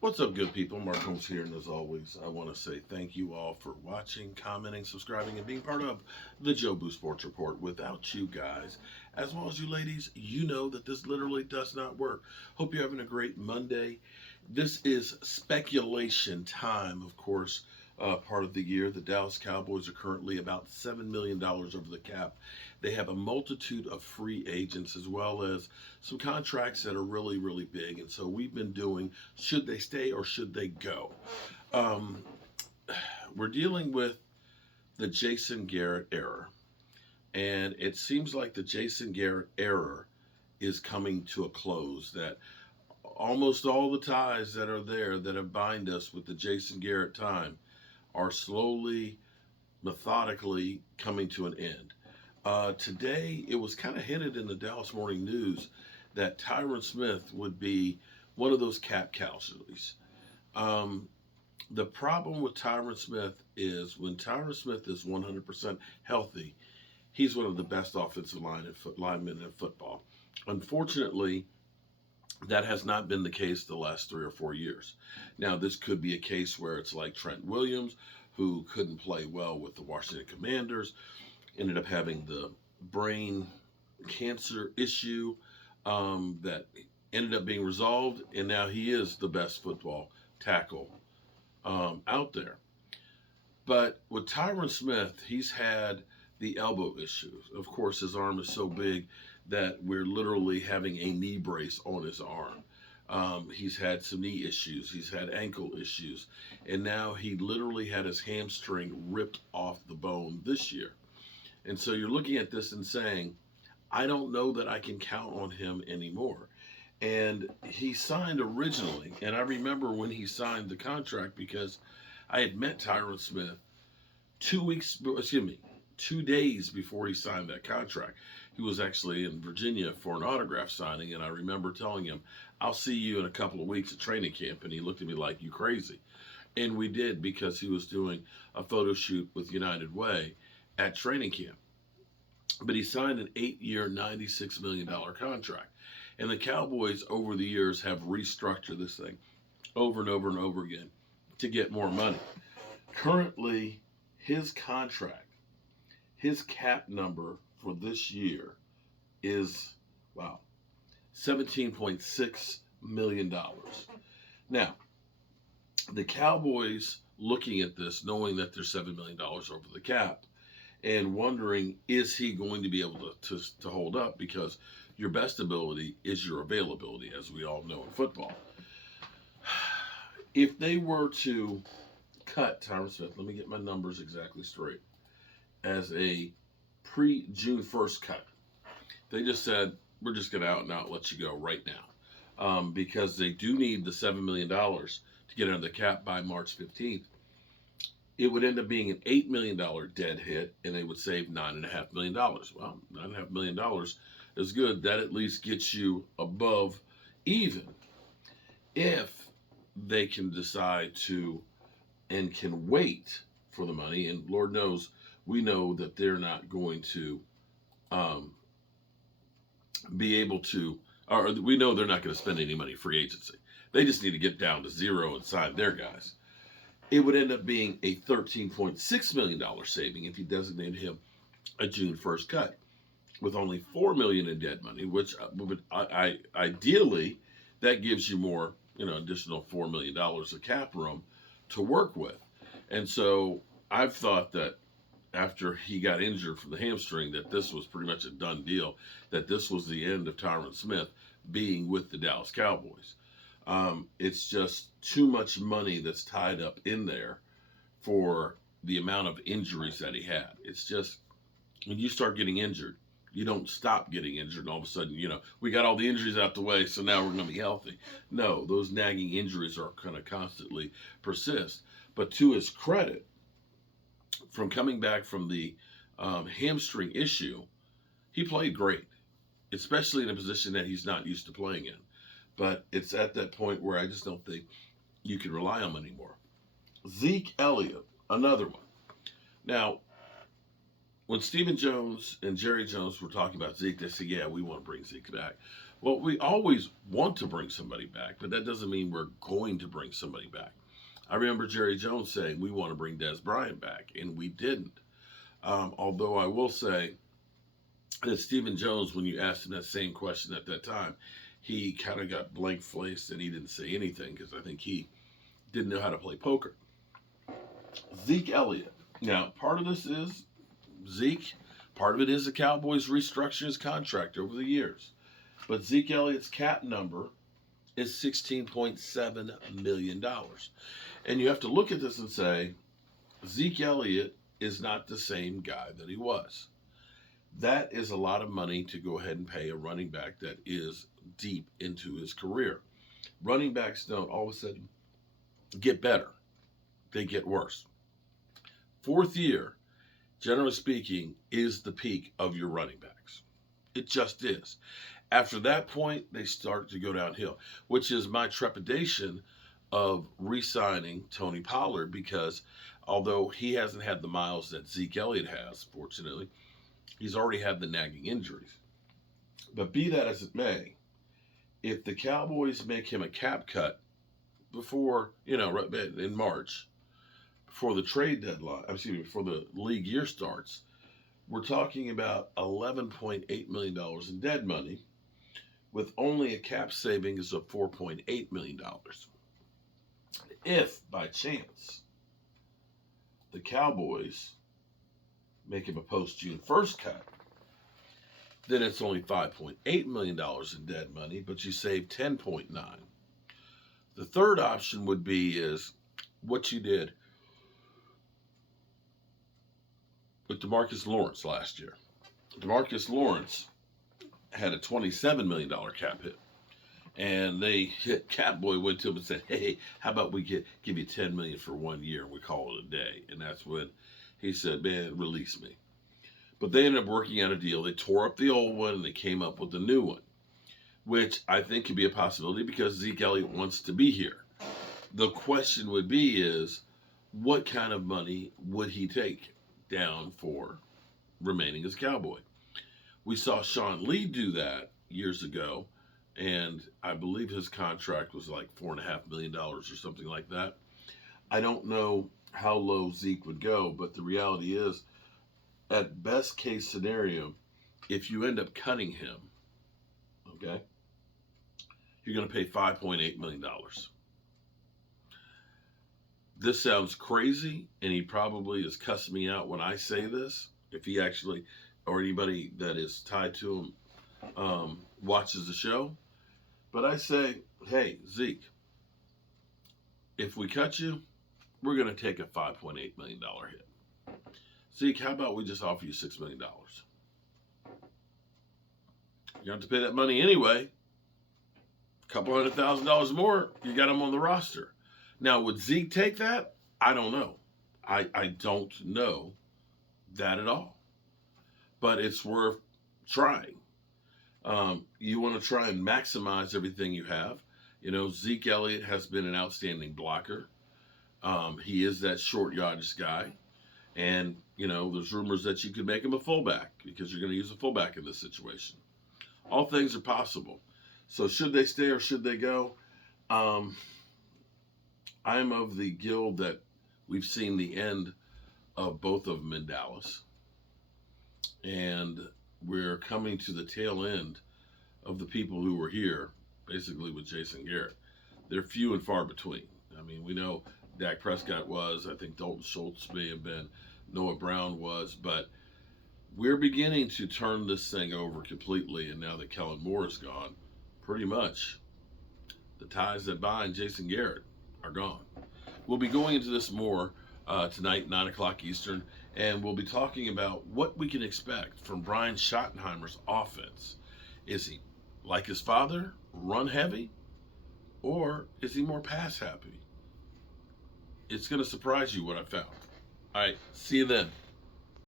What's up, good people? Mark Holmes here, and as always, I want to say thank you all for watching, commenting, subscribing, and being part of the Joe Boo Sports Report. Without you guys, as well as you ladies, you know that this literally does not work. Hope you're having a great Monday. This is speculation time, of course. Part of the year, the Dallas Cowboys are currently about $7 million over the cap. They have a multitude of free agents as well as some contracts that are really, really big. And so we've been doing should they stay or should they go? Um, we're dealing with the Jason Garrett era. And it seems like the Jason Garrett era is coming to a close. That almost all the ties that are there that have bind us with the Jason Garrett time are slowly, methodically coming to an end. Today, it was kind of hinted in the Dallas Morning News that Tyron Smith would be one of those cap casualties. Um, the problem with Tyron Smith is when Tyron Smith is 100% healthy, he's one of the best offensive linemen in football. Unfortunately, that has not been the case the last 3 or 4 years. Now, this could be a case where it's like Trent Williams, who couldn't play well with the Washington Commanders, ended up having the brain cancer issue that ended up being resolved, and now he is the best football tackle out there. But with Tyron Smith, he's had the elbow issues. Of course, his arm is so big that we're literally having a knee brace on his arm. He's had some knee issues. He's had ankle issues. And now he literally had his hamstring ripped off the bone this year. And so you're looking at this and saying, I don't know that I can count on him anymore. And he signed originally, and I remember when he signed the contract because I had met Tyron Smith 2 days before he signed that contract. He was actually in Virginia for an autograph signing, and I remember telling him, I'll see you in a couple of weeks at training camp. And he looked at me like, you crazy. And we did because he was doing a photo shoot with United Way at training camp. But he signed an 8-year, $96 million contract. And the Cowboys, over the years, have restructured this thing over and over and over again to get more money. Currently, his contract, his cap number for this year is, wow, $17.6 million. Now, the Cowboys looking at this, knowing that they're $7 million over the cap, and wondering, is he going to be able to hold up? Because your best ability is your availability, as we all know in football. If they were to cut Tyron Smith, let me get my numbers exactly straight, as a pre-June 1st cut, they just said, we're just going to out and out let you go right now. Because they do need the $7 million to get under the cap by March 15th. It would end up being an $8 million dead hit, and they would save $9.5 million. Well, $9.5 million is good. That at least gets you above even if they can decide to and can wait for the money. And Lord knows, we know that they're not going to be able to, or we know they're not going to spend any money free agency. They just need to get down to zero and sign their guys. It would end up being a $13.6 million saving if you designated him a June 1st cut, with only $4 million in dead money, which ideally that gives you more, additional $4 million of cap room to work with. And so I've thought that after he got injured from the hamstring, that this was pretty much a done deal, that this was the end of Tyron Smith being with the Dallas Cowboys. It's just too much money that's tied up in there for the amount of injuries that he had. It's just, when you start getting injured, you don't stop getting injured, and all of a sudden, we got all the injuries out the way, so now we're going to be healthy. No, those nagging injuries are going to constantly persist. But to his credit, from coming back from the hamstring issue, he played great, especially in a position that he's not used to playing in. But it's at that point where I just don't think you can rely on him anymore. Zeke Elliott, another one. Now, when Stephen Jones and Jerry Jones were talking about Zeke, they said, yeah, we want to bring Zeke back. Well, we always want to bring somebody back, but that doesn't mean we're going to bring somebody back. I remember Jerry Jones saying we want to bring Des Bryant back, and we didn't. Although I will say that Stephen Jones, when you asked him that same question at that time, he kind of got blank faced and he didn't say anything because I think he didn't know how to play poker. Zeke Elliott. Now, part of this is Zeke. Part of it is the Cowboys restructuring his contract over the years. But Zeke Elliott's cap number is $16.7 million. And you have to look at this and say, Zeke Elliott is not the same guy that he was. That is a lot of money to go ahead and pay a running back that is deep into his career. Running backs don't all of a sudden get better. They get worse. Fourth year, generally speaking, is the peak of your running backs. It just is. After that point, they start to go downhill, which is my trepidation of re-signing Tony Pollard, because although he hasn't had the miles that Zeke Elliott has, fortunately, he's already had the nagging injuries. But be that as it may, if the Cowboys make him a cap cut before, in March, before the trade deadline, before the league year starts, we're talking about $11.8 million in dead money with only a cap savings of $4.8 million. If, by chance, the Cowboys make him a post-June 1st cut, then it's only $5.8 million in dead money, but you save $10.9. The third option would be is what you did with DeMarcus Lawrence last year. DeMarcus Lawrence had a $27 million cap hit. And Catboy went to him and said, hey, how about we give you $10 million for 1 year and we call it a day? And that's when he said, man, release me. But they ended up working out a deal. They tore up the old one and they came up with the new one, which I think could be a possibility because Zeke Elliott wants to be here. The question would be is, what kind of money would he take down for remaining as Cowboy? We saw Sean Lee do that years ago, and I believe his contract was like $4.5 million or something like that. I don't know how low Zeke would go, but the reality is, at best case scenario, if you end up cutting him, okay, you're going to pay $5.8 million. This sounds crazy, and he probably is cussing me out when I say this, if he actually, or anybody that is tied to him, watches the show. But I say, hey, Zeke, if we cut you, we're going to take a $5.8 million hit. Zeke, how about we just offer you $6 million? You have to pay that money anyway. A couple $100,000 more, you got him on the roster. Now, would Zeke take that? I don't know. I don't know that at all. But it's worth trying. You want to try and maximize everything you have. Zeke Elliott has been an outstanding blocker. He is that short yardage guy. And, there's rumors that you could make him a fullback because you're going to use a fullback in this situation. All things are possible. So should they stay or should they go? I'm of the guild that we've seen the end of both of them in Dallas. And we're coming to the tail end of the people who were here, basically with Jason Garrett. They're few and far between. We know Dak Prescott was. I think Dalton Schultz may have been. Noah Brown was. But we're beginning to turn this thing over completely. And now that Kellen Moore is gone, pretty much the ties that bind Jason Garrett are gone. We'll be going into this more tonight, 9 o'clock Eastern. And we'll be talking about what we can expect from Brian Schottenheimer's offense. Is he, like his father, run heavy? Or is he more pass happy? It's going to surprise you what I found. All right, see you then.